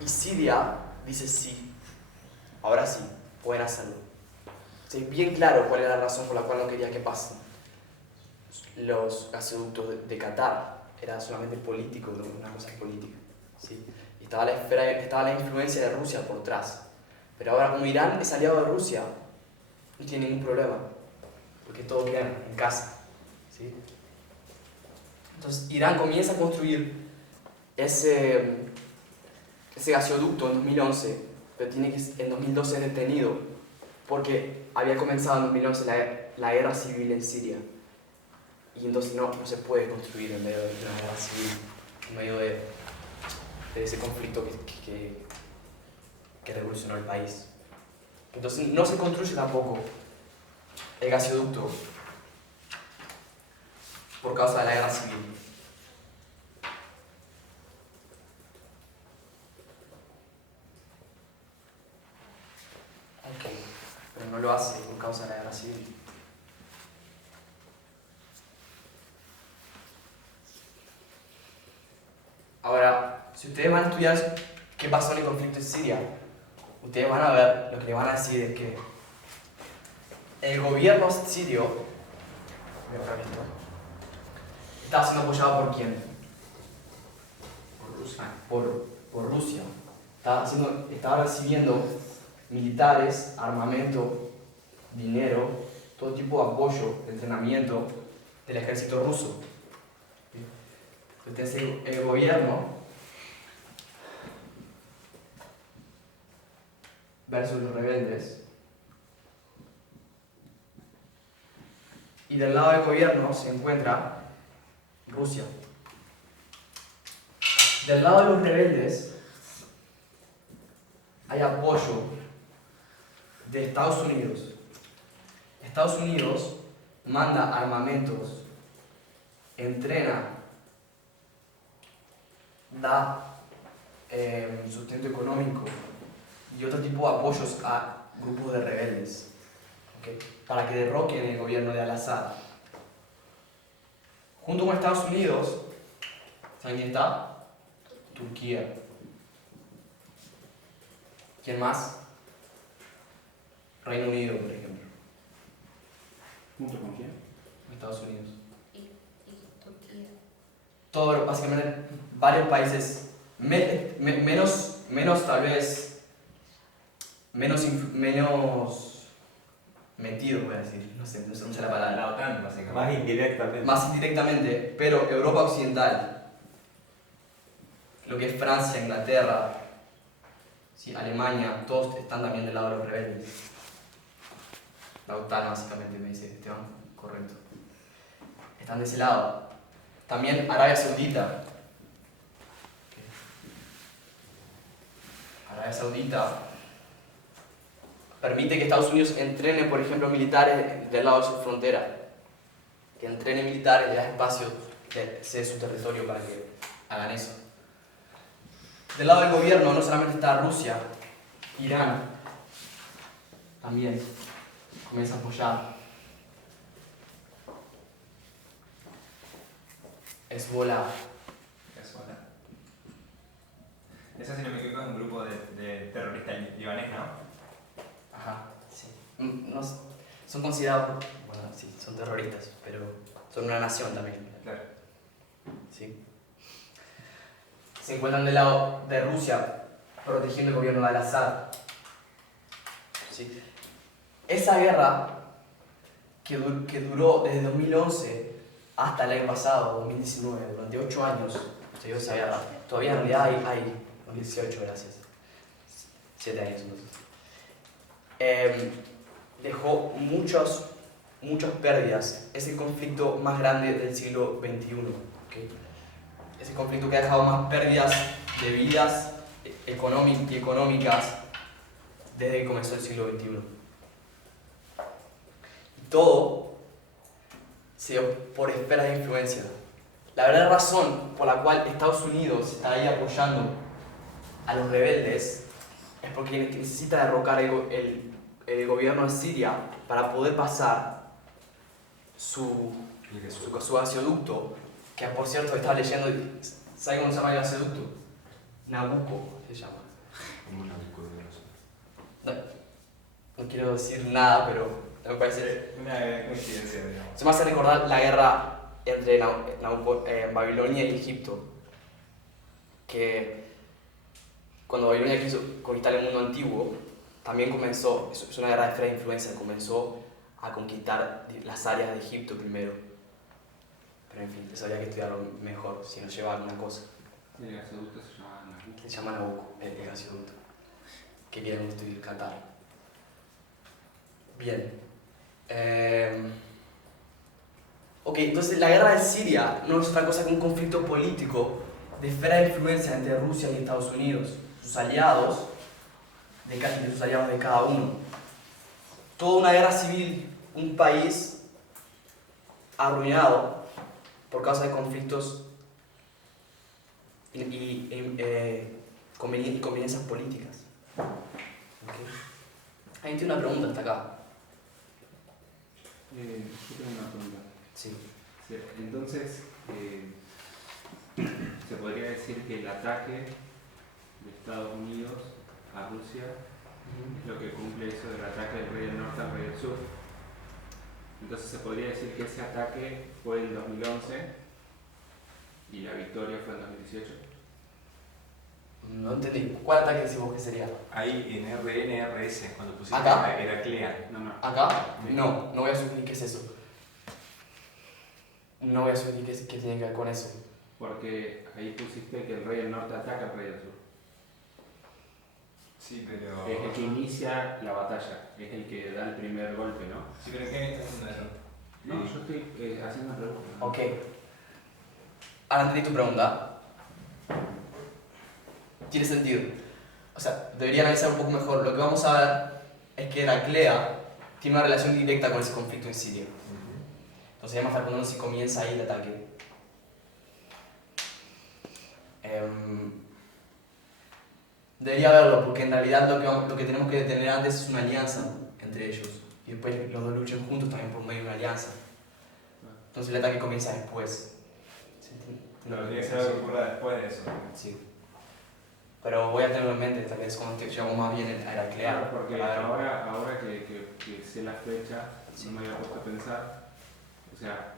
Y Siria dice sí, ahora sí, pueden hacerlo. Es bien claro cuál es la razón por la cual no quería que pase. los gasoductos de Qatar, era solamente político, una cosa política. ¿Sí? Y estaba la influencia de Rusia por detrás. Pero ahora, como Irán es aliado de Rusia, no tiene ningún problema, porque todo queda en casa. ¿Sí? Entonces, Irán comienza a construir ese gasoducto en 2011, pero en 2012 es detenido, porque había comenzado en 2011 la guerra civil en Siria. Y entonces no se puede construir en medio de una guerra civil, en medio de ese conflicto que revolucionó el país. Entonces no se construye tampoco el gasoducto por causa de la guerra civil. Ok, pero no lo hace por causa de la guerra civil. Ahora, si ustedes van a estudiar qué pasó en el conflicto en Siria, ustedes van a ver, lo que le van a decir es que el gobierno sirio está siendo apoyado ¿por quién? Por Rusia. Por Rusia. Estaba recibiendo militares, armamento, dinero, todo tipo de apoyo, entrenamiento del ejército ruso. Entonces el gobierno versus los rebeldes. Y del lado del gobierno se encuentra Rusia. Del lado de los rebeldes hay apoyo de Estados Unidos. Estados Unidos manda armamentos, entrena, da sustento económico y otro tipo de apoyos a grupos de rebeldes, ¿okay? Para que derroquen el gobierno de Al-Assad. Junto con Estados Unidos, ¿saben quién está? Turquía. ¿Quién más? Reino Unido, por ejemplo. ¿Junto con quién? Estados Unidos. Y Turquía. Todo, básicamente, varios países, menos tal vez, menos metidos, voy a decir, no sé la palabra. La OTAN, básicamente. Más indirectamente. Más indirectamente, pero Europa Occidental, lo que es Francia, Inglaterra, ¿sí? Alemania, todos están también del lado de los rebeldes. La OTAN básicamente, me dice Esteban, correcto. Están de ese lado. También Arabia Saudita. Arabia Saudita permite que Estados Unidos entrene, por ejemplo, militares del lado de su frontera. Que entrene militares, le da espacio de su territorio para que hagan eso. Del lado del gobierno no solamente está Rusia, Irán también comienza a apoyar. Hezbollah. Eso, si no me equivoco, es un grupo de terroristas libanés, ¿no? Ajá, sí. No, son considerados, bueno, sí, son terroristas, pero son una nación también. Claro. ¿Sí? Se encuentran del lado de Rusia, protegiendo el gobierno de Al-Assad. ¿Sí? Esa guerra, que duró desde 2011 hasta el año pasado, 2019, durante 8 años, se dio esa guerra. Todavía en realidad hay 18, gracias. 7 años entonces. Dejó muchas pérdidas. Es el conflicto más grande del siglo XXI. ¿Okay? Es el conflicto que ha dejado más pérdidas de vidas económicas desde que comenzó el siglo XXI. Y todo se dio por esferas de influencia. La verdadera razón por la cual Estados Unidos está ahí apoyando a los rebeldes es porque necesita derrocar el gobierno de Siria para poder pasar su gasoducto, que por cierto estaba leyendo, ¿sabe cómo se llama el gasoducto? Nabucco se llama. Como una No quiero decir nada, pero Me parece. Una coincidencia, digamos. Se me hace recordar la guerra entre Babilonia y Egipto. Que cuando Babilonia quiso conquistar el mundo antiguo, también comenzó, es una guerra de esfera de influencia, comenzó a conquistar las áreas de Egipto primero. Pero en fin, eso habría que estudiarlo mejor, si nos lleva a alguna cosa. El gasoducto se llama Nabucco. Se llama Nabucco, el gasoducto, que quieren construir Qatar. Bien. Ok, entonces la guerra de Siria no es otra cosa que un conflicto político de esfera de influencia entre Rusia y Estados Unidos, sus aliados, de sus aliados de cada uno. Toda una guerra civil, un país arruinado por causa de conflictos y conveniencias políticas. Okay. Alguien tiene una pregunta hasta acá. Yo tengo una pregunta. Sí. Entonces, se podría decir que el ataque de Estados Unidos a Rusia es lo que cumple eso del ataque del rey del norte al rey del sur. Entonces se podría decir que ese ataque fue en 2011 y la victoria fue en 2018. No entendí. ¿Cuál ataque decís vos que sería? Ahí en RNRS, cuando pusiste ¿Acá? a Heraclea. No. ¿Acá? No voy a sugerir qué es eso. No voy a sugerir qué tiene que ver con eso. Porque ahí pusiste que el rey del norte ataca al rey del sur. Sí, pero... Es el que inicia la batalla, es el que da el primer golpe, ¿no? Sí, pero ¿qué estás haciendo eso? No, yo estoy haciendo una pregunta. Ok. Ahora entendí tu pregunta. Tiene sentido. O sea, debería analizar un poco mejor. Lo que vamos a ver es que Heraclea tiene una relación directa con ese conflicto en Siria. Entonces ya más faltando si comienza ahí el ataque. Debería verlo, porque en realidad lo que tenemos que tener antes es una alianza entre ellos. Y después los dos luchan juntos también por medio de una alianza. Entonces el ataque comienza después. No, tiene que ser algo que ocurra después de eso. Sí. Pero voy a tenerlo en mente, tal vez cuando llegamos más bien a Heraclea. Claro, porque ahora que sé la fecha, no me había puesto a pensar. O sea,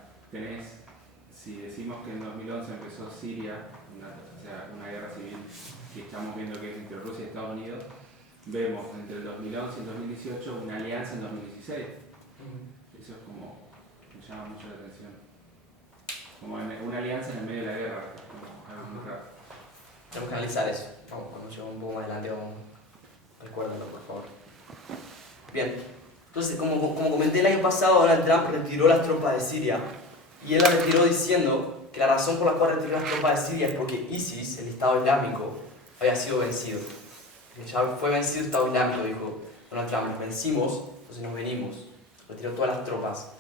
si decimos que en 2011 empezó Siria, una guerra civil, y estamos viendo que es entre Rusia y Estados Unidos, vemos entre el 2011 y el 2018 una alianza en 2016. Eso es como, me llama mucho la atención. Como una alianza en el medio de la guerra, como algo muy raro. Tenemos que analizar eso. Cuando lleguemos un poco más adelante, recuérdenlo, por favor. Bien. Entonces, como comenté el año pasado, Donald Trump retiró las tropas de Siria. Y él la retiró diciendo que la razón por la cual retiró las tropas de Siria es porque ISIS, el Estado Islámico, había sido vencido. Ya fue vencido el Estado Islámico, dijo Donald Trump. Nos vencimos, entonces nos venimos. Retiró todas las tropas.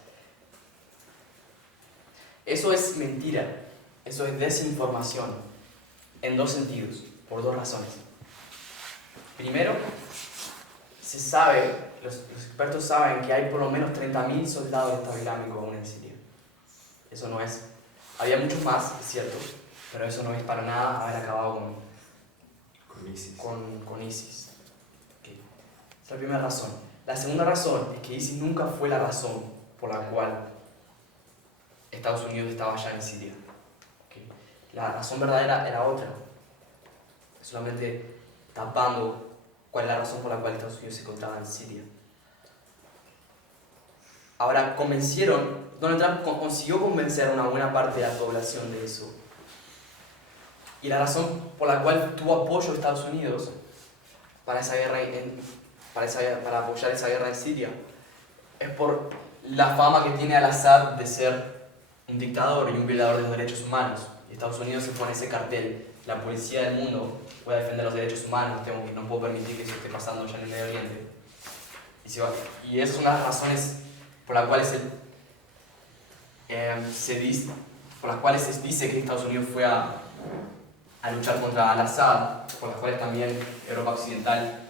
Eso es mentira. Eso es desinformación. En dos sentidos, por dos razones. Primero, se sabe, los expertos saben que hay por lo menos 30.000 soldados del Estado Islámico aún en Siria. Eso no es, había muchos más, es cierto, pero eso no es para nada haber acabado con ISIS. Okay. Esa es la primera razón. La segunda razón es que ISIS nunca fue la razón por la cual Estados Unidos estaba allá en Siria. Okay. La razón verdadera era otra. Solamente tapando cuál es la razón por la cual Estados Unidos se encontraba en Siria. Ahora, Donald Trump consiguió convencer a una buena parte de la población de eso. Y la razón por la cual tuvo apoyo de Estados Unidos para apoyar esa guerra en Siria es por la fama que tiene Al-Assad de ser un dictador y un violador de los derechos humanos. Y Estados Unidos se pone ese cartel: la policía del mundo puede defender los derechos humanos, no puedo permitir que eso esté pasando ya en el Medio Oriente. Y esas son las razones por las cuales se dice que Estados Unidos fue a luchar contra Al-Assad, por las cuales también Europa Occidental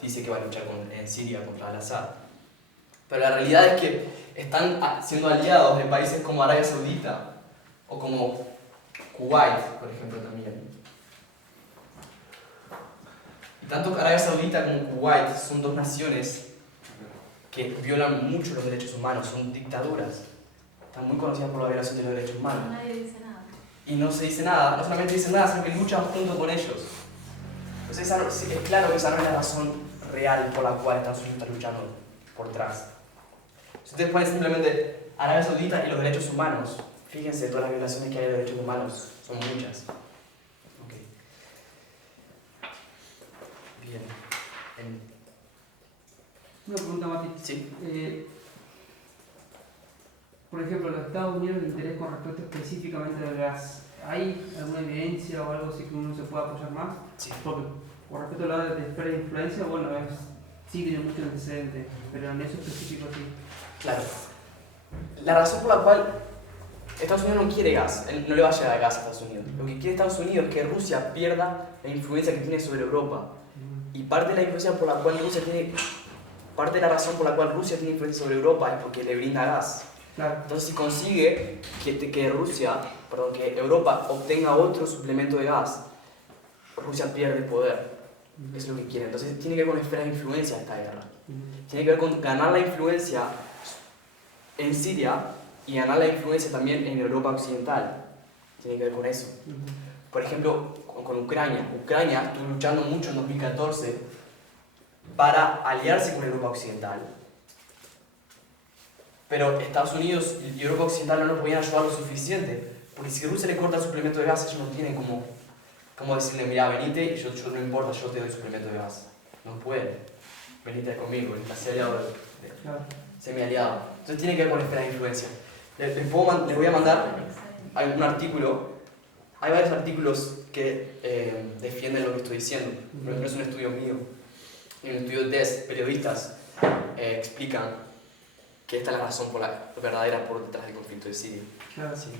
dice que va a luchar en Siria contra Al-Assad. Pero la realidad es que están siendo aliados de países como Arabia Saudita o como Kuwait, por ejemplo, también. Y tanto Arabia Saudita como Kuwait son dos naciones que violan mucho los derechos humanos, son dictaduras. Están muy conocidas por la violación de los derechos humanos. Nadie dice nada. Y no se dice nada, no solamente dicen nada, sino que luchan junto con ellos. Entonces es claro que esa no es la razón real por la cual Estados Unidos está luchando por detrás. Si ustedes ponen simplemente Arabia Saudita y los derechos humanos, fíjense todas las violaciones que hay de los derechos humanos, son muchas. Okay. Bien. Una pregunta, Mati. Sí. Por ejemplo, los Estados Unidos, el interés con respecto específicamente al gas, ¿hay alguna evidencia o algo así que uno se pueda apoyar más? Sí. Porque con respecto a la de esfera de influencia, bueno, sí tiene muchos antecedentes, pero en eso específico sí. Claro. La razón por la cual Estados Unidos no quiere gas, no le va a llegar gas a Estados Unidos. Lo que quiere Estados Unidos es que Rusia pierda la influencia que tiene sobre Europa. Y parte de la influencia por la cual Rusia tiene, parte de la razón por la cual Rusia tiene influencia sobre Europa es porque le brinda gas. Claro. Entonces, si consigue que Europa obtenga otro suplemento de gas, Rusia pierde poder. Eso es lo que quiere. Entonces, tiene que ver con esferas de influencia esta guerra. Tiene que ver con ganar la influencia en Siria y ganar la influencia también en Europa Occidental. Tiene que ver con eso. Por ejemplo, con Ucrania. Ucrania estuvo luchando mucho en 2014 para aliarse con Europa Occidental. Pero Estados Unidos y Europa Occidental no lo podían ayudar lo suficiente. Porque si Rusia le corta el suplemento de gas, ellos no tienen como decirle, mira, venite y yo no importa, yo te doy suplemento de gas. No pueden. Venite conmigo, ser aliado semi-aliado. Entonces tiene que ver con esfera de influencia. Les voy a mandar un artículo. Hay varios artículos que defienden lo que estoy diciendo. No es un estudio mío. En un estudio de periodistas explican que esta es la razón verdadera por detrás del conflicto de Siria. Claro. Sí.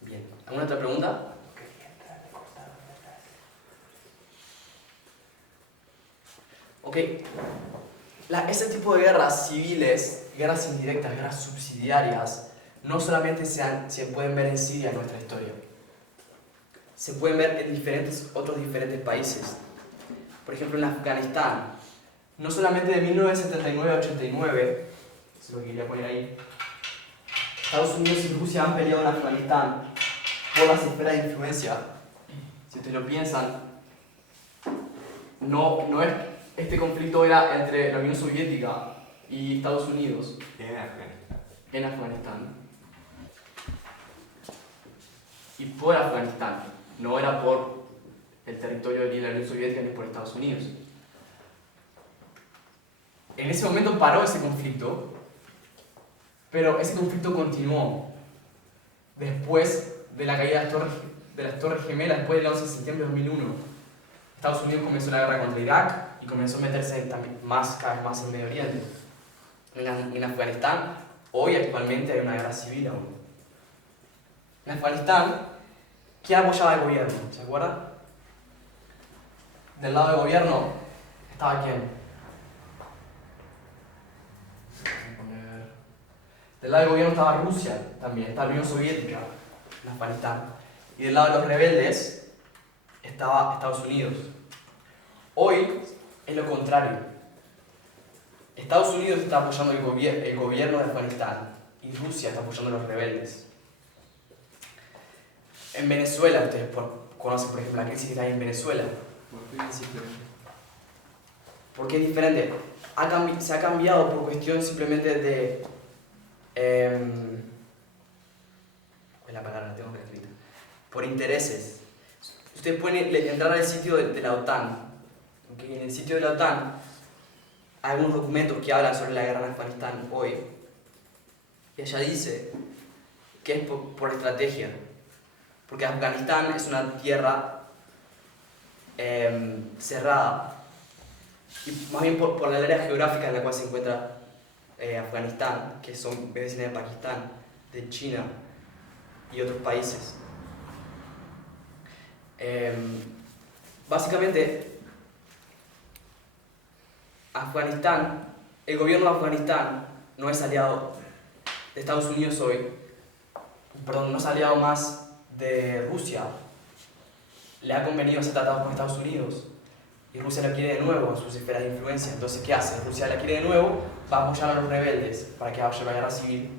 Bien. ¿Alguna otra pregunta? Ok. Ese tipo de guerras civiles, guerras indirectas, guerras subsidiarias, no solamente se pueden ver en Siria en nuestra historia. Se pueden ver en otros diferentes países. Por ejemplo, en Afganistán. No solamente de 1979 a 89, eso es lo que quería poner ahí, Estados Unidos y Rusia han peleado en Afganistán por las esferas de influencia. Si ustedes lo piensan, no es, este conflicto era entre la Unión Soviética y Estados Unidos en Afganistán. Y por Afganistán, no era por el territorio de la Unión Soviética ni por Estados Unidos. En ese momento paró ese conflicto, pero ese conflicto continuó después de la caída de las Torres Gemelas, después del 11 de septiembre de 2001. Estados Unidos comenzó la guerra contra Irak y comenzó a meterse cada vez más en Medio Oriente. En Afganistán, hoy actualmente hay una guerra civil aún. En Afganistán, ¿quién apoyaba al gobierno? ¿Se acuerdan? Del lado del gobierno estaba ¿quién? Del lado del gobierno estaba Rusia también, estaba la Unión Soviética en Afganistán. Y del lado de los rebeldes estaba Estados Unidos. Hoy es lo contrario. Estados Unidos está apoyando el gobierno de Afganistán y Rusia está apoyando a los rebeldes. En Venezuela, ustedes conocen por ejemplo la crisis que hay en Venezuela. ¿Por qué es diferente? Se ha cambiado por cuestión simplemente de... ¿cuál es la palabra? La tengo que escribir. Por intereses. Ustedes pueden entrar al sitio de la OTAN. ¿Okay? En el sitio de la OTAN hay algunos documentos que hablan sobre la guerra en Afganistán hoy. Y allá dice que es por estrategia. Porque Afganistán es una tierra cerrada. Y más bien por la área geográfica en la cual se encuentra Afganistán, que son vecinas de Pakistán, de China y otros países. Básicamente, el gobierno de Afganistán no es aliado de Estados Unidos hoy, no es aliado más de Rusia. Le ha convenido ser tratado por Estados Unidos, Y Rusia la quiere de nuevo en sus esferas de influencia. Entonces, ¿qué hace? Rusia la quiere de nuevo, va a apoyar a los rebeldes para que haya una guerra civil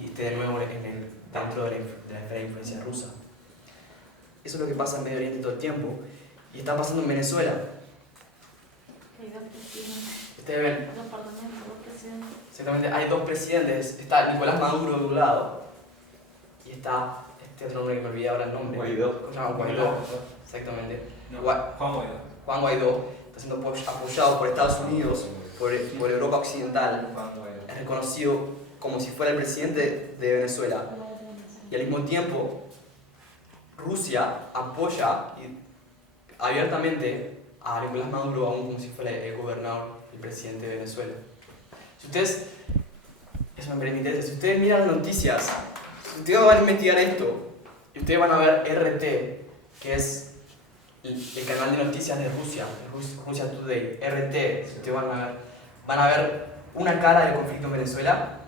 y esté de nuevo dentro de la esfera de influencia rusa. Eso es lo que pasa en Medio Oriente todo el tiempo. Y está pasando en Venezuela. Hay dos presidentes. Ustedes ven, Dos parlamentos, dos presidentes. exactamente, hay dos presidentes. Está Nicolás Maduro de un lado y está este otro hombre que me olvidé ahora el nombre. Guaidó. ¿Cómo se llama? Guaidó. Exactamente. No, Gua- Juan Guaidó. Juan Guaidó está siendo apoyado por Estados Unidos, por Europa Occidental. Juan Guaidó. Es reconocido como si fuera el presidente de Venezuela. Y al mismo tiempo, Rusia apoya abiertamente a Nicolás Maduro aún como si fuera el gobernador, el presidente de Venezuela. Si ustedes, eso me permite, si ustedes miran las noticias, si ustedes van a investigar esto, y ustedes van a ver RT, que es el canal de noticias de Rusia, Russia Today, RT, si ustedes van a ver una cara del conflicto en Venezuela,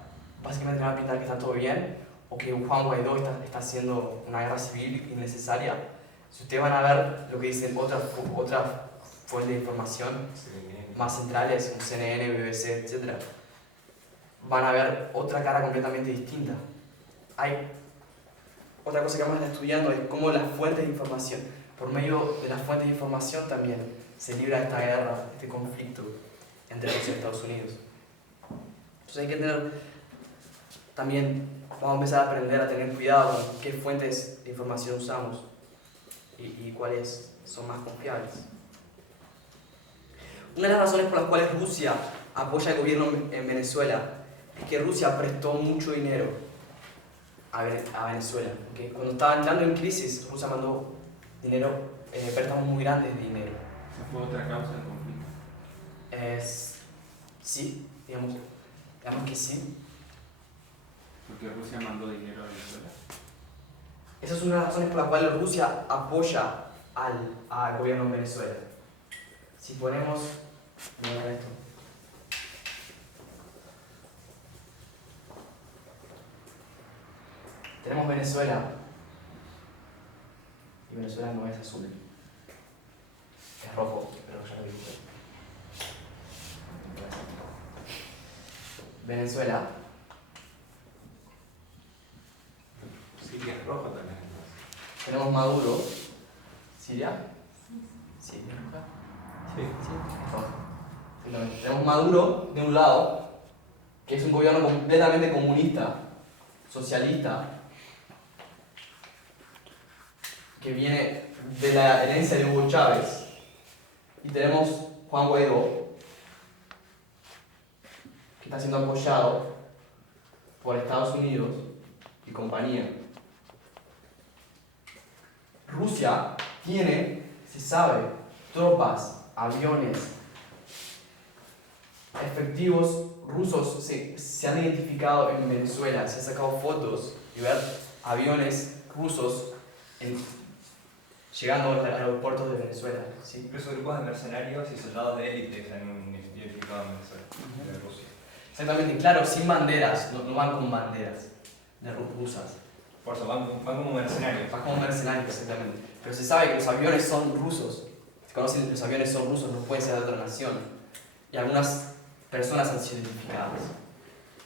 básicamente van a pintar que está todo bien, o que Juan Guaidó está haciendo una guerra civil innecesaria. Si ustedes van a ver lo que dicen otras fuentes de información más centrales, como CNN, BBC, etc., van a ver otra cara completamente distinta. Hay otra cosa que vamos a estar estudiando, es cómo las fuentes de información, por medio de las fuentes de información también, se libra esta guerra, este conflicto entre Rusia y Estados Unidos. Entonces hay que tener también, vamos a empezar a aprender a tener cuidado con qué fuentes de información usamos y cuáles son más confiables. Una de las razones por las cuales Rusia apoya al gobierno en Venezuela es que Rusia prestó mucho dinero a Venezuela. ¿Okay? Cuando estaba entrando en crisis, Rusia mandó dinero, préstamos muy grandes de dinero. Esa fue otra causa del conflicto. Sí, digamos que sí. Porque Rusia mandó dinero a Venezuela. Esa es una de las razones por las cuales Rusia apoya al gobierno en Venezuela. Si ponemos... Mira esto. Tenemos Venezuela. Y Venezuela no es azul. Es rojo, pero ya lo dije. Venezuela. Siria es rojo también. Tenemos Maduro. ¿Siria? Sí, ¿es roja? Sí. Sí, es roja. Exactamente. Tenemos Maduro de un lado, que es un gobierno completamente comunista, socialista, que viene de la herencia de Hugo Chávez. Y tenemos Juan Guaidó, que está siendo apoyado por Estados Unidos y compañía. Rusia tiene, se sabe, tropas, aviones, efectivos rusos se han identificado en Venezuela, se han sacado fotos y ver aviones rusos llegando a los aeropuertos de Venezuela. ¿Sí? Incluso grupos de mercenarios y soldados de élite se han identificado en Venezuela, de Rusia. Exactamente, claro, sin banderas, no van con banderas de rusas. Por eso van como mercenarios. Van como mercenarios, exactamente. Pero se sabe que los aviones son rusos. Se conocen que los aviones son rusos, no pueden ser de otra nación. Y algunas personas han sido identificadas.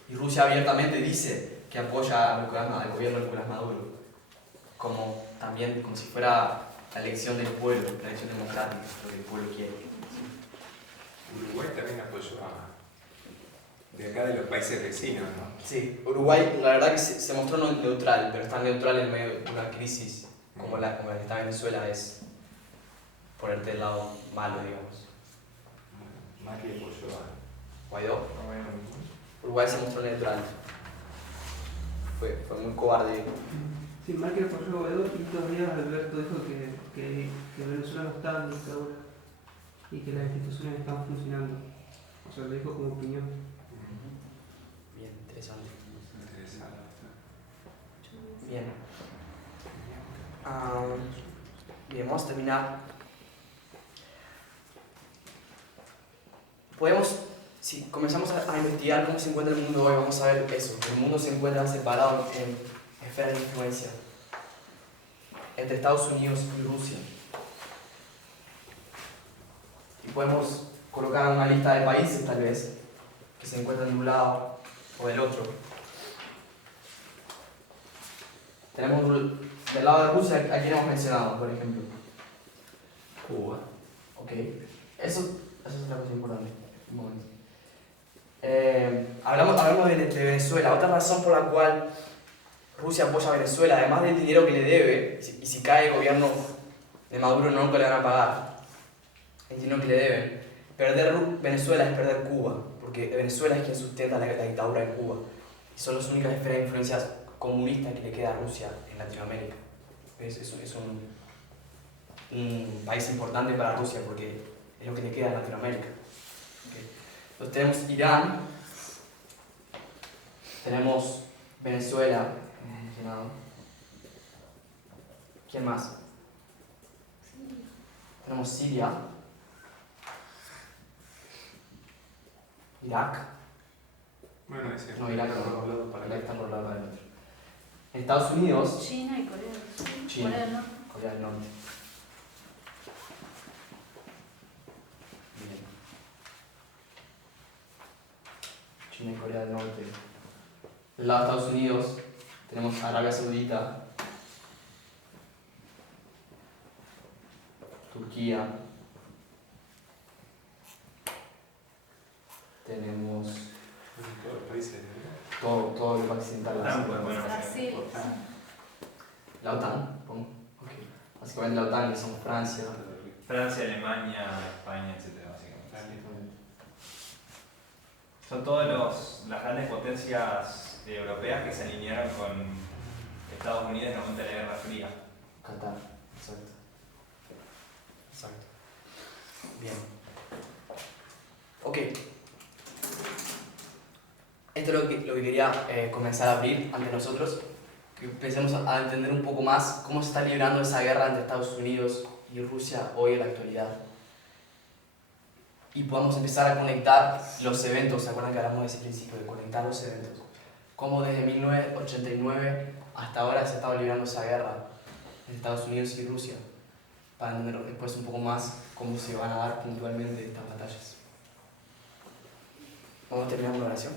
Y Rusia abiertamente dice que apoya al gobierno de Nicolás Maduro, como también como si fuera la elección del pueblo, la elección democrática, lo que el pueblo quiere. Uruguay también apoyó de acá de los países vecinos, ¿no? Sí, Uruguay la verdad que se mostró neutral, pero estar neutral en medio de una crisis como la que está Venezuela es ponerte del lado malo, digamos. Macri apoyó a Guaidó, Uruguay se mostró neutral. Fue muy cobarde. Sí, Macri apoyó a Guaidó y 2 días Alberto dijo que Venezuela no estaba en dictadura y que las instituciones estaban funcionando. O sea, lo dijo como opinión. Bien, interesante. Interesante. Bien. Bien, vamos a terminar. Si comenzamos a investigar cómo se encuentra el mundo hoy, vamos a ver eso. El mundo se encuentra separado en esferas de influencia entre Estados Unidos y Rusia. Y podemos colocar una lista de países, tal vez, que se encuentran de un lado o del otro. Tenemos del lado de Rusia, ¿a quién hemos mencionado, por ejemplo? Cuba. Ok, eso es otra cosa importante. Un momento. Hablamos de Venezuela. Otra razón por la cual Rusia apoya a Venezuela, además del dinero que le debe, y si cae el gobierno de Maduro nunca le van a pagar el dinero que le deben, perder Venezuela es perder Cuba, porque Venezuela es quien sustenta la dictadura de Cuba. Y son las únicas esferas de influencia comunista que le queda a Rusia en Latinoamérica. Es un país importante para Rusia porque es lo que le queda en Latinoamérica. Okay. Entonces tenemos Irán, tenemos Venezuela, ¿quién más? Tenemos Siria, Irak. Bueno, ese No, Irak está no. por lado para Irak acá. está por lado del otro. En Estados Unidos, China y Corea del Sur. China. Corea del Norte. Corea del Norte. Bien. China y Corea del Norte. Del lado de Estados Unidos tenemos Arabia Saudita, Turquía, tenemos Todos los países. todo el país occidental. La OTAN, pues, bueno, Brasil. La OTAN, pongo. Okay. Básicamente la OTAN, que son Francia. Francia, Alemania, España, etc. básicamente. Son todas las grandes potencias europeas que se alinearon con Estados Unidos en el momento de la Guerra Fría. Qatar, exacto. Exacto. Bien. Ok. Esto es lo que quería comenzar a abrir ante nosotros, que empecemos a entender un poco más cómo se está librando esa guerra entre Estados Unidos y Rusia hoy en la actualidad. Y podamos empezar a conectar los eventos, ¿se acuerdan que hablamos de ese principio, de conectar los eventos? Cómo desde 1989 hasta ahora se ha estado librando esa guerra entre Estados Unidos y Rusia, para entender después un poco más cómo se van a dar puntualmente estas batallas. ¿Vamos a terminar con la oración?